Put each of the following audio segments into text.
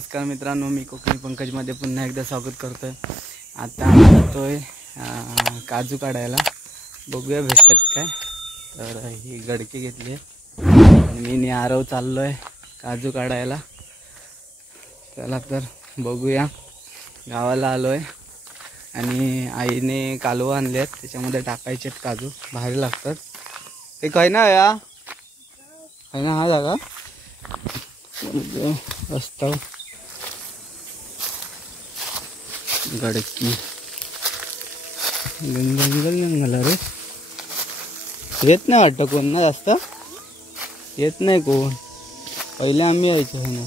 नमस्कार मित्रांनो, मी कोकणी पंकजमध्ये पुन्हा एकदा स्वागत करतोय। आता आम्ही जातोय काजू काढायला, बघूया भेटतात काय। तर ही गडकी घेतली आणि मी आरव चाललोय काजू काढायला। चला तर बघूया, गावाला आलोय आणि आईने कालवा आणलेत, त्याच्यामध्ये टाकायचे काजू, भारी लागतात। हे काय ना या काय ना हा जागा रस्ता गडकी जंगल रे, येत नाही वाटतं कोण ना, जास्त येत नाही कोण, पहिले आम्ही यायचो ना।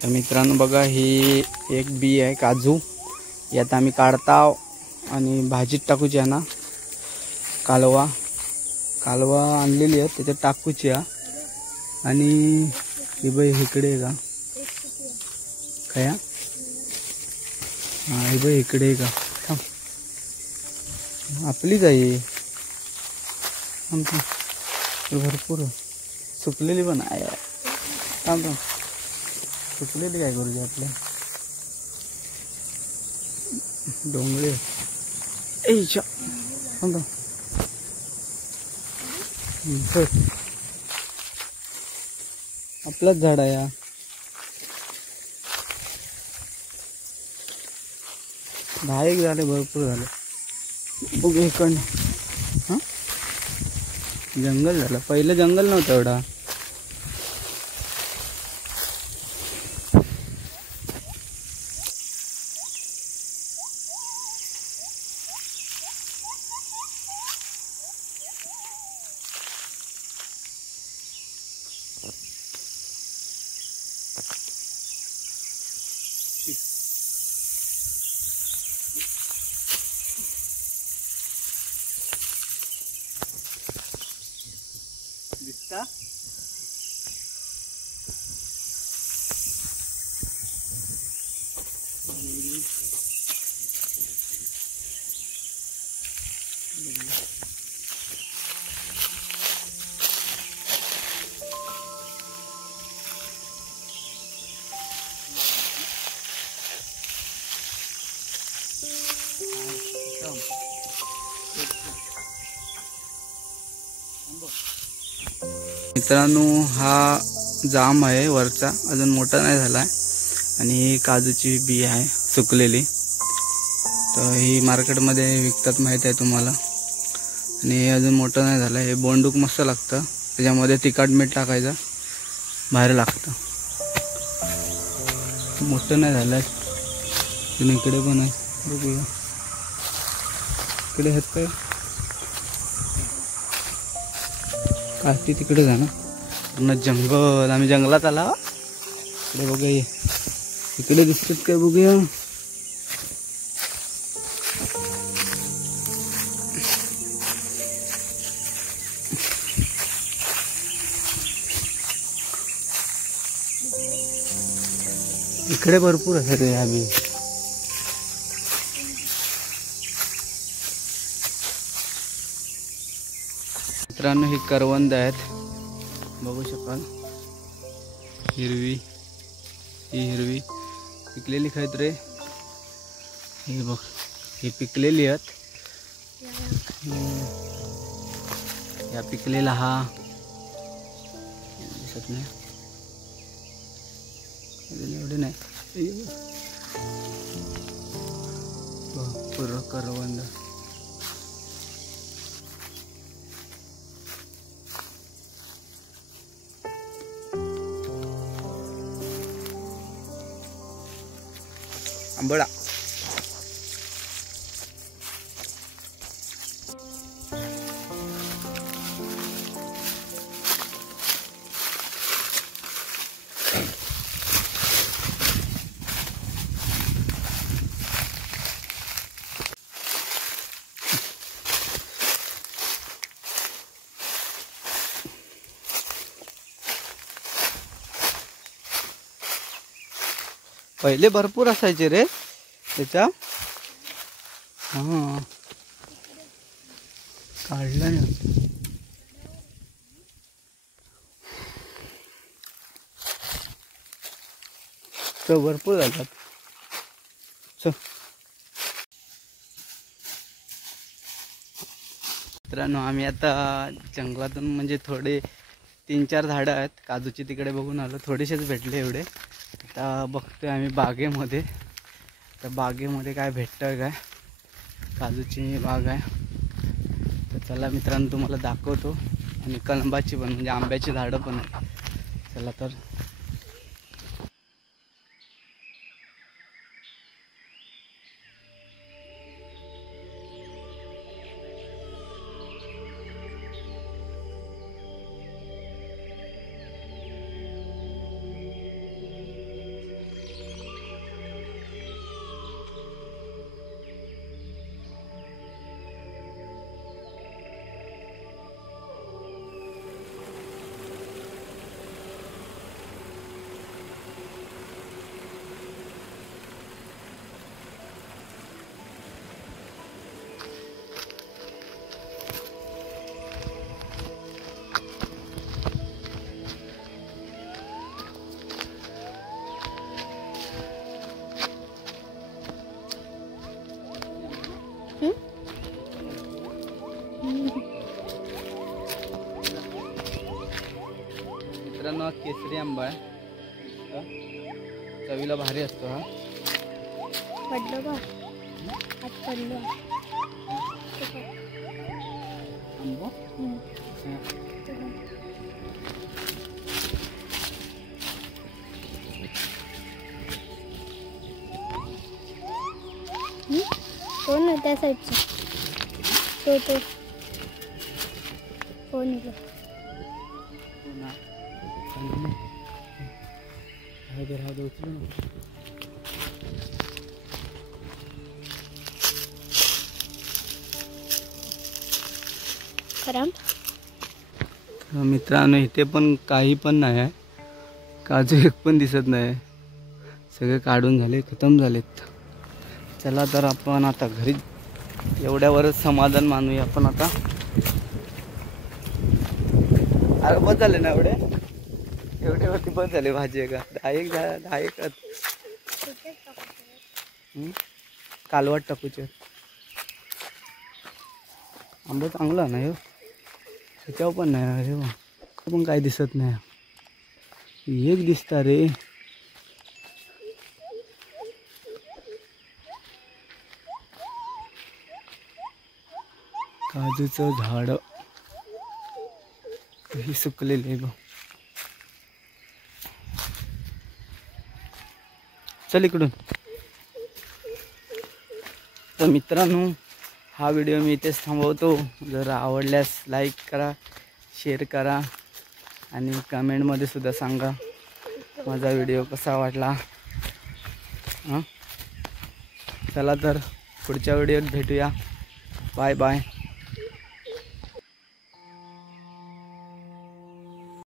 तर मित्रांनो बघा, ही एक बी आहे काजू, यात आम्ही काढताव आणि भाजीत टाकूची आहे ना। कालवा आणलेली आहे, त्याच्यात टाकूची आहे। आणि ही बाई इकडे आहे का काय, हा ही बाई इकडे आहे का, थांब आपलीच आहे, भरपूर सुकलेली पण आहे, थांब थांब सुकलेली काय करूची आपल्या डोंगरे ऐच्या आपलाच झाड आहे, दहा एक झाले, भरपूर झाले। बघ इकडनं हा जंगल झालं, पहिलं जंगल नव्हतं एवढा। दिसता मित्रांनो, हा जाम आहे वरचा, अजून मोठा नाही झाला आणि ही काजूची बी आहे सुकलेली। तर ही मार्केटमध्ये विकतात, माहीत आहे तुम्हाला। आणि हे अजून मोठं नाही झालं, हे बोंडूक मस्त लागतं, त्याच्यामध्ये तिखट मीठ टाकायचं, भारी लागतं। मोठं नाही झालं, इकडे पण आहे, बघूया इकडे आहेत काय, काठी तिकडे जा ना, पूर्ण जंगल, आम्ही जंगलात आला। इकडे बघूया, इकडे दिसतात काय बघूया, इकडे भरपूर आहे रे आम्ही। मित्रांनो, ही करवंद आहेत, बघू शकाल, हिरवी, ही हिरवी पिकलेली खायत रे, हे बघ ही पिकलेली आहेत, या पिकलेला हा दिसत नाही, एवढे नाही, भरपूर करवंद। आंबळा पहिले भरपूर असायचे रे त्याच्या. हां काढलं नाही. तो भरपूर झाला. मित्रांनो आम्ही आता जंगलातून म्हणजे थोडे 3-4 झाडं आहेत काजूची तिकडे बघून आलो. थोडेसेच भेटले एवढे. आता बघतोय आम्ही बागेमध्ये. तर बागेमध्ये काय भेटतं काय. काजूची बाग आहे. तर चला मित्रांनो तुम्हाला दाखवतो. आणि कलंबाची पण म्हणजे आंब्याची झाडं पण आहेत. चला तर मित्रांनो हा केसरी आंबा आहे. चवीला भारी असतो हा. पडलो का आज पडलो आंबा. कोण आहे त्या साईडचा. तो कोण खरं. मित्रांनो इथे पण काही पण नाही आहे. काजू एक पण दिसत नाही. सगळे काढून झाले खतम झालेत. चला तर आपण आता घरी एवढ्यावरच समाधान मानूया आपण आता. अरे बस झाले ना एवढ्यावरती बस झाले. भाजी आहे का 10 कालवट टाकूचे. आंबा चांगला नाही हो. त्याच्यावर पण नाही. अरे वा पण काय दिसत नाही. एक दिसता रे. काजूचं झाड ही सुकलेली आहे बघ. चल इकडून. तर मित्रांनो हा व्हिडिओ मी इथेच थांबवतो. जर आवडल्यास लाईक करा, शेअर करा आणि कमेंटमध्ये सुद्धा सांगा माझा व्हिडिओ कसा वाटला. हां चला तर पुढच्या व्हिडिओत भेटूया. Bye bye.